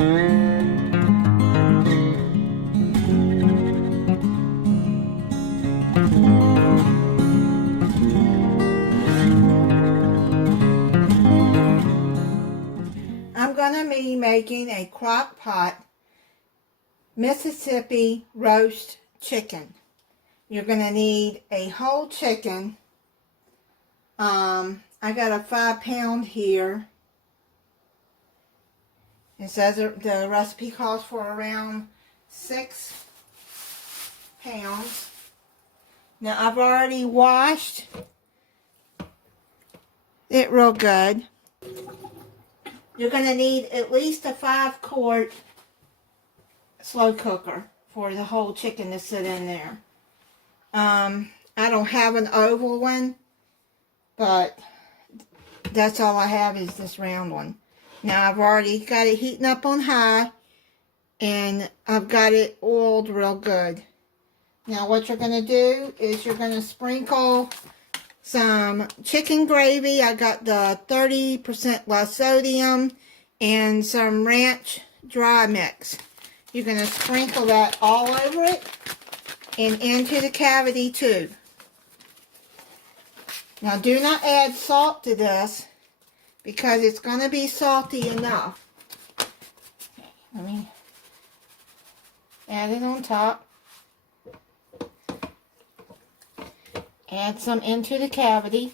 I'm going to be making a crock pot Mississippi roast chicken. You're going to need a whole chicken. I got a 5-pound here. It says the recipe calls for around 6 pounds. Now I've already washed it real good. You're going to need at least a 5-quart slow cooker for the whole chicken to sit in there. I don't have an oval one, but that's all I have is this round one. Now I've already got it heating up on high, and I've got it oiled real good. Now what you're going to do is you're going to sprinkle some chicken gravy. I got the 30% less sodium and some ranch dry mix. You're going to sprinkle that all over it and into the cavity too. Now do not add salt to this because it's going to be salty enough. Let me add it on top. Add some into the cavity.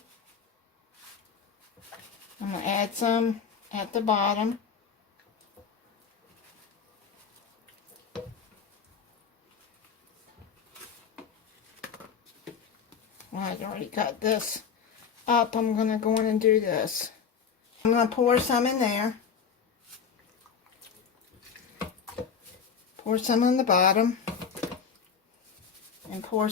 I'm going to add some at the bottom. Well, I've already got this up. I'm going to go in and do this. I'm going to pour some in there. Pour some on the bottom. And pour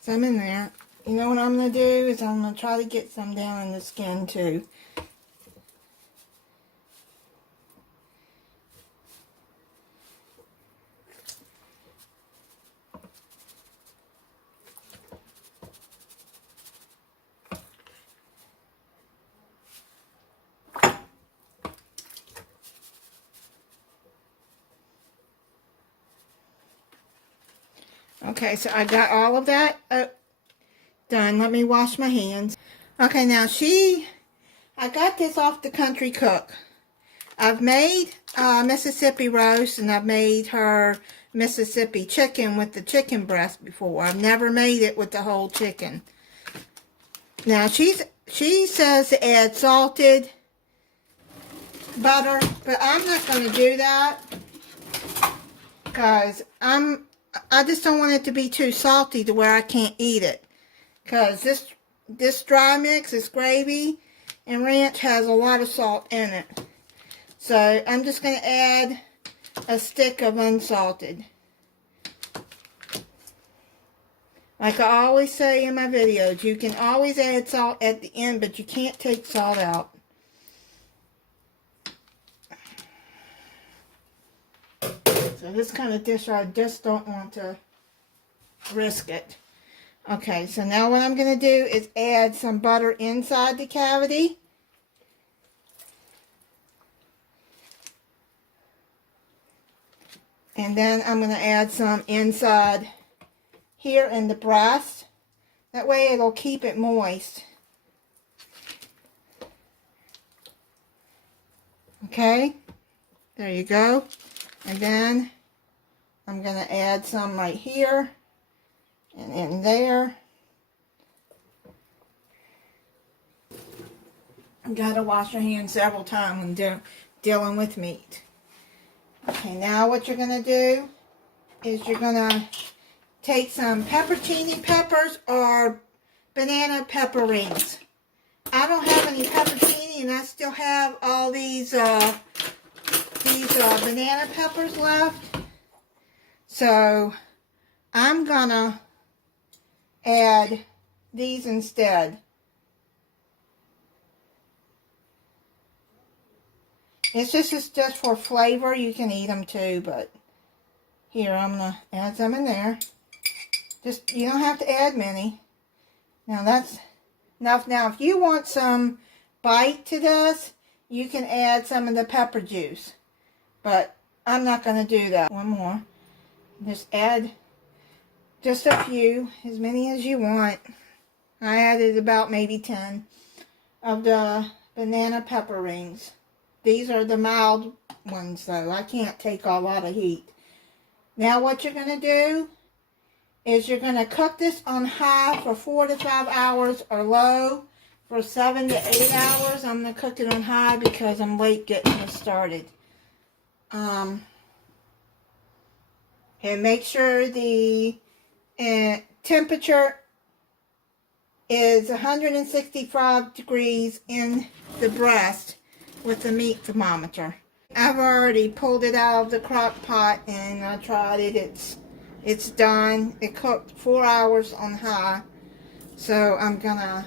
some in there. You know what I'm going to do is I'm going to try to get some down in the skin too. Okay, so I got all of that done. Let me wash my hands. Okay, now I got this off the Country Cook. I've made Mississippi roast, and I've made her Mississippi chicken with the chicken breast before. I've never made it with the whole chicken. Now, she says to add salted butter, but I'm not going to do that because I just don't want it to be too salty to where I can't eat it. Because this dry mix, this gravy and ranch has a lot of salt in it. So I'm just going to add a stick of unsalted. Like I always say in my videos, you can always add salt at the end, but you can't take salt out. So this kind of dish, I just don't want to risk it. Okay, so now what I'm going to do is add some butter inside the cavity. And then I'm going to add some inside here in the breast. That way it'll keep it moist. Okay, there you go. And then I'm going to add some right here and in there. You got to wash your hands several times when dealing with meat. Okay, now what you're going to do is you're going to take some pepperoni peppers or banana pepper rings. I don't have any pepperoni, and I still have all these banana peppers left. So I'm gonna add these instead. It's just for flavor. You can eat them too, but here I'm gonna add some in there. Just, you don't have to add many. Now that's enough. Now if you want some bite to this, you can add some of the pepper juice. But I'm not going to do that. One more. Just add just a few, as many as you want. I added about maybe 10 of the banana pepper rings. These are the mild ones though. I can't take a lot of heat. Now what you're going to do is you're going to cook this on high for 4 to 5 hours or low for 7 to 8 hours. I'm going to cook it on high because I'm late getting this started. And make sure the temperature is 165 degrees in the breast with the meat thermometer. I've already pulled it out of the crock pot and I tried it. It's done. It cooked 4 hours on high. So I'm gonna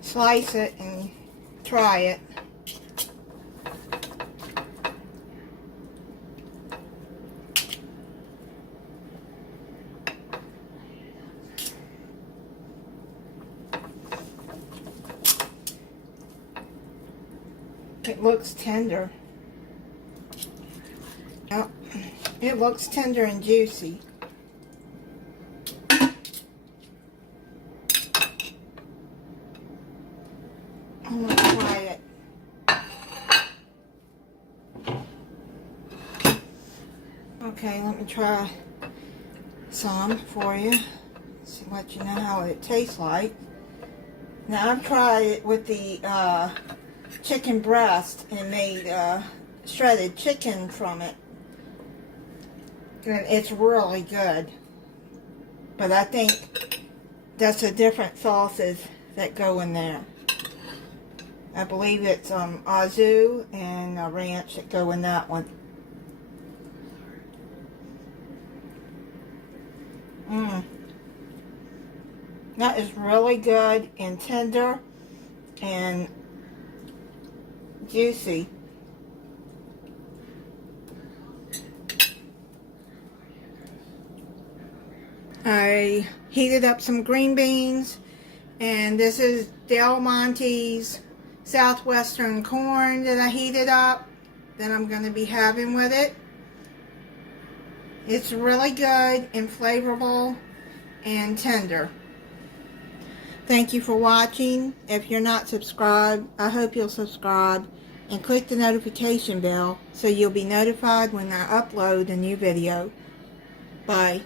slice it and try it. It looks tender. Oh, it looks tender and juicy. I'm going to try it. Okay, let me try some for you. See, let you know how it tastes like. Now I've tried it with the chicken breast and made shredded chicken from it. And it's really good. But I think that's the different sauces that go in there. I believe it's Azu and ranch that go in that one. That is really good and tender and juicy. I heated up some green beans, and this is Del Monte's Southwestern corn that I heated up that I'm going to be having with it. It's really good and flavorful and tender. Thank you for watching. If you're not subscribed, I hope you'll subscribe and click the notification bell so you'll be notified when I upload a new video. Bye.